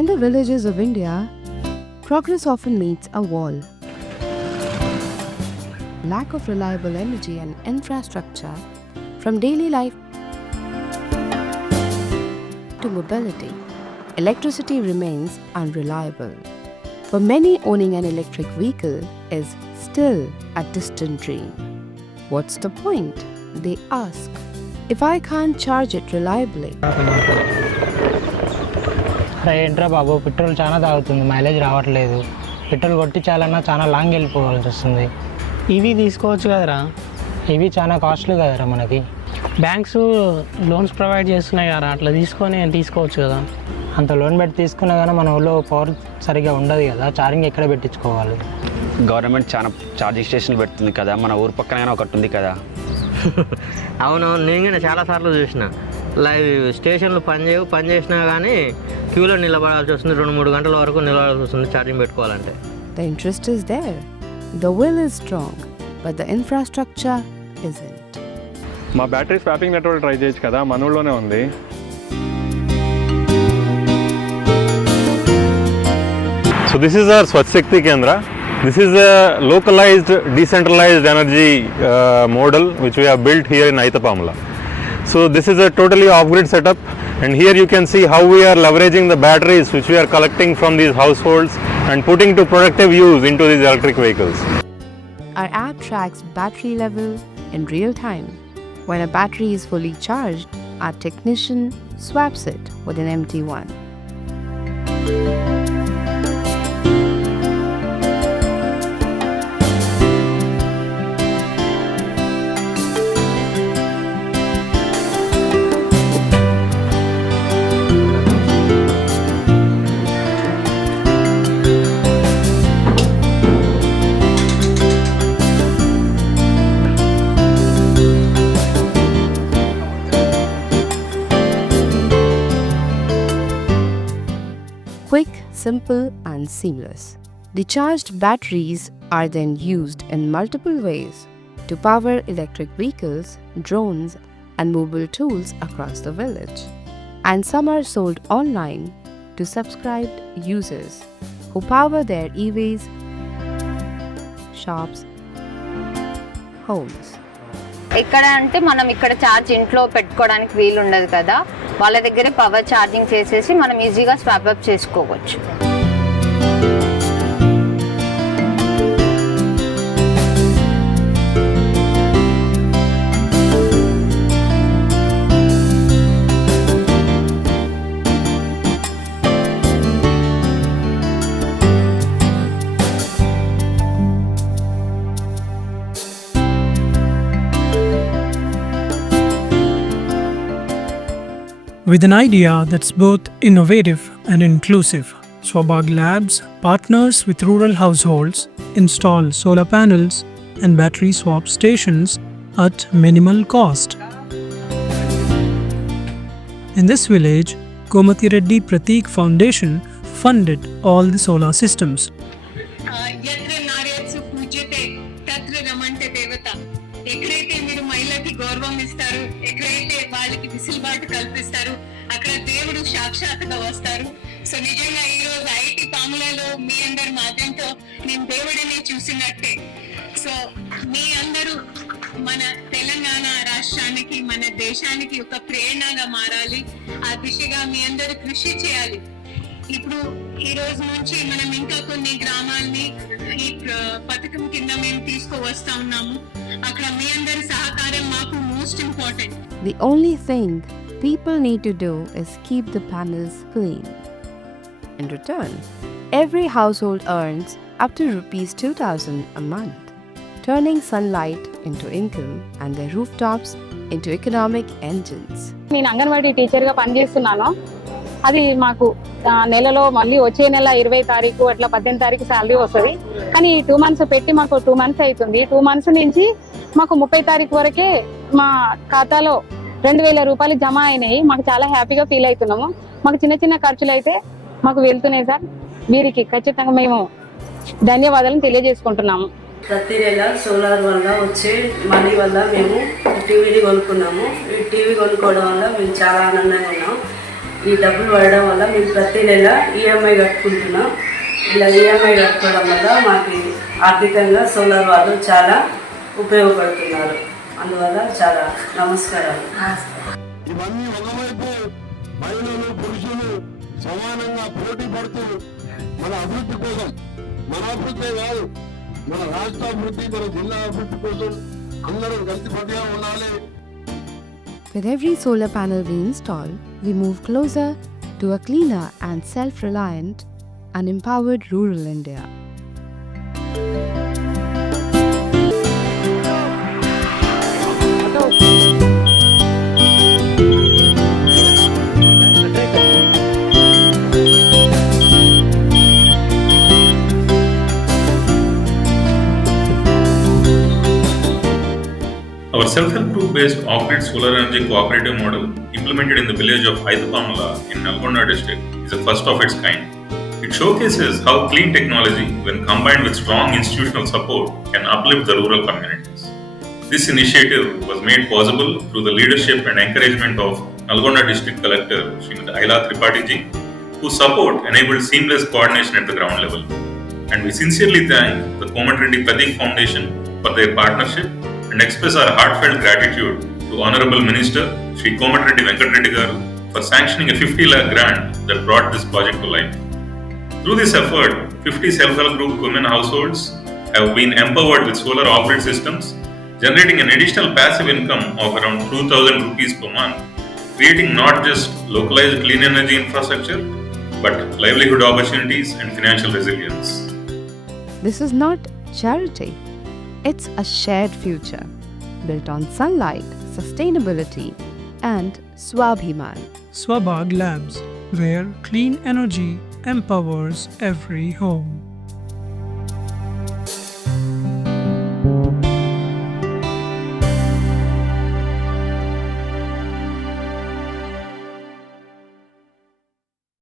In the villages of India, progress often meets a wall. Lack of reliable energy and infrastructure, from daily life to mobility, electricity remains unreliable. For many, owning an electric vehicle is still a distant dream. What's the point? They ask. If I can't charge it reliably, అరే ఏంట్రా బాబు, పెట్రోల్ చాలా తాగుతుంది, మైలేజ్ రావట్లేదు. పెట్రోల్ కొట్టించాలన్నా చాలా లాంగ్ వెళ్ళిపోవాల్సి వస్తుంది. ఇవి తీసుకోవచ్చు కదరా. ఇవి చాలా కాస్ట్లీ కదరా మనకి. బ్యాంక్స్ లోన్స్ ప్రొవైడ్ చేస్తున్నాయి కదా, అట్లా తీసుకొని తీసుకోవచ్చు కదా. అంత లోన్ పెట్టి తీసుకున్నా కానీ మన ఊళ్ళో పవర్ సరిగ్గా ఉండదు కదా, ఛార్జింగ్ ఎక్కడ పెట్టించుకోవాలి? గవర్నమెంట్ చాలా ఛార్జింగ్ స్టేషన్లు పెడుతుంది కదా, మన ఊరు పక్కన ఒకటి ఉంది కదా. అవునవును, నేను కూడా చాలాసార్లు చూసిన లైవ్ స్టేషన్లు పని చేసినా కానీ క్యూలో నిలబడాల్సి వస్తుంది, 2-3 గంటల వరకు నిలబడాల్సి వస్తుంది ఛార్జింగ్ పెట్టుకోవాలంటే. the interest is there. The will is strong, but the infrastructure isn't. మా బ్యాటరీ స్వాపింగ్ నెట్వర్క్ ట్రై చేయొచ్చు కదా, మన ఊళ్ళోనే ఉంది. So this is our Swachh Shakti Kendra. This is a localized, decentralized energy model which we have built here in Aitapamla. So this is a totally off-grid setup, and here you can see how we are leveraging the batteries which we are collecting from these households and putting to productive use into these electric vehicles. Our app tracks battery level in real time. When a battery is fully charged, our technician swaps it with an empty one. Quick, simple and seamless. The charged batteries are then used in multiple ways to power electric vehicles, drones and mobile tools across the village. And some are sold online to subscribed users who power their EVs, shops, homes. ఎక్కడ అంటే మనం ఇక్కడ ఛార్జ్ ఇంట్లో పెట్టుకోవడానికి వీలు ఉండదు కదా, వాళ్ళ దగ్గరే పవర్ ఛార్జింగ్ చేసేసి మనం ఈజీగా స్వాప్ అప్ చేసుకోవచ్చు. With an idea that's both innovative and inclusive, Swabag Labs partners with rural households, install solar panels and battery swap stations at minimal cost. In this village, Gomati Reddy Pratik Foundation funded all the solar systems. ఎక్కడైతే మీరు మహిళకి గౌరవం ఇస్తారు, ఎక్కడైతే వాళ్ళకి విసులుబాటు కల్పిస్తారు, అక్కడ దేవుడు సాక్షాత్తుగా వస్తారు. సో నిజంగా ఈ రోజు ఐటీ పాములలో మీ అందరి మాధ్యంతో నేను దేవుడిని చూసినట్టే. సో మీ అందరూ మన తెలంగాణ రాష్ట్రానికి, మన దేశానికి ఒక ప్రేరణగా మారాలి. ఆ దిశగా మీ అందరూ కృషి చేయాలి. ఇప్పుడు ఈ రోజు నుంచి మనం ఇంకా కొన్ని గ్రామాలని ఈ పథకం కింద మేము తీసుకువస్తా ఉన్నాము. అక్కడ మీ అందరి సహకారం మాకు most important. The only thing people need to do is keep the panels clean. In return, every household earns up to rupees 2,000 a month, turning sunlight into income and their rooftops into economic engines. నేను అంగన్వాడీ టీచర్గా పనిచేస్తున్నాను. అది మాకు నెలలో మళ్ళీ వచ్చే నెల 20 తారీఖు అట్లా 18 తారీఖు శాలరీ వస్తుంది. కానీ 2 మంత్స్ పెట్టి మాకు 2 మంత్స్ అవుతుంది. 2 మంత్స్ నుంచి మాకు 30 తారీఖు వరకే మా ఖాతాలో 2,000 రూపాయలు జమ అయినాయి. మాకు చాలా హ్యాపీగా ఫీల్ అవుతున్నాము. మాకు చిన్న చిన్న ఖర్చులు అయితే మాకు వెళ్తున్నాయి సార్. వీరికి ఖచ్చితంగా మేము ధన్యవాదాలను తెలియజేసుకుంటున్నాము. ప్రతి నెల సోలార్ వల్ల వచ్చే మనీ వల్ల మేము టీవీని కొనుక్కున్నాము. ఈ టీవీ కొనుక్కోవడం వల్ల మేము చాలా ఆనందంగా ఉన్నాం. ఈ డబ్బులు పడడం వల్ల మేము ప్రతి నెల ఈఎంఐ కట్టుకుంటున్నాం. ఇలా ఈఎంఐ కట్టుకోవడం వల్ల మాకు ఆర్థికంగా సోలార్ వాళ్ళు చాలా ఉపయోగపడుతున్నారు. అందువల్ల చాలా నమస్కారాలు. ఇవన్నీ ఒకవైపు మహిళలు పురుషులు సమానంగా పోటీ పడుతూ మన అభివృద్ధి కోసం, మన అభివృద్ధి కాదు మన రాష్ట్ర అభివృద్ధి, మన జిల్లా అభివృద్ధి కోసం అందరూ కలిసికట్టుగా ఉండాలి. With every solar panel we install, we move closer to a cleaner and self-reliant and empowered rural India. Our self-help group-based off-grid solar energy cooperative model implemented in the village of Aithapamala in Nalgonda district is a first of its kind. It showcases how clean technology, when combined with strong institutional support, can uplift the rural communities. This initiative was made possible through the leadership and encouragement of Nalgonda District Collector Srimati Aila Tripathi ji, whose support enabled seamless coordination at the ground level. And we sincerely thank the Komatreddy Pradeep Foundation for their partnership and express our heartfelt gratitude to Honorable Minister Shri Komatreddy Venkatreddy Garu for sanctioning a 50 lakh grant that brought this project to life. Through this effort, 50 self-help group women households have been empowered with solar off-grid systems, generating an additional passive income of around 2,000 rupees per month, creating not just localized clean energy infrastructure, but livelihood opportunities and financial resilience. This is not charity. It's a shared future built on sunlight, sustainability, and Swabhiman. Swabag Labs, where clean energy empowers every home.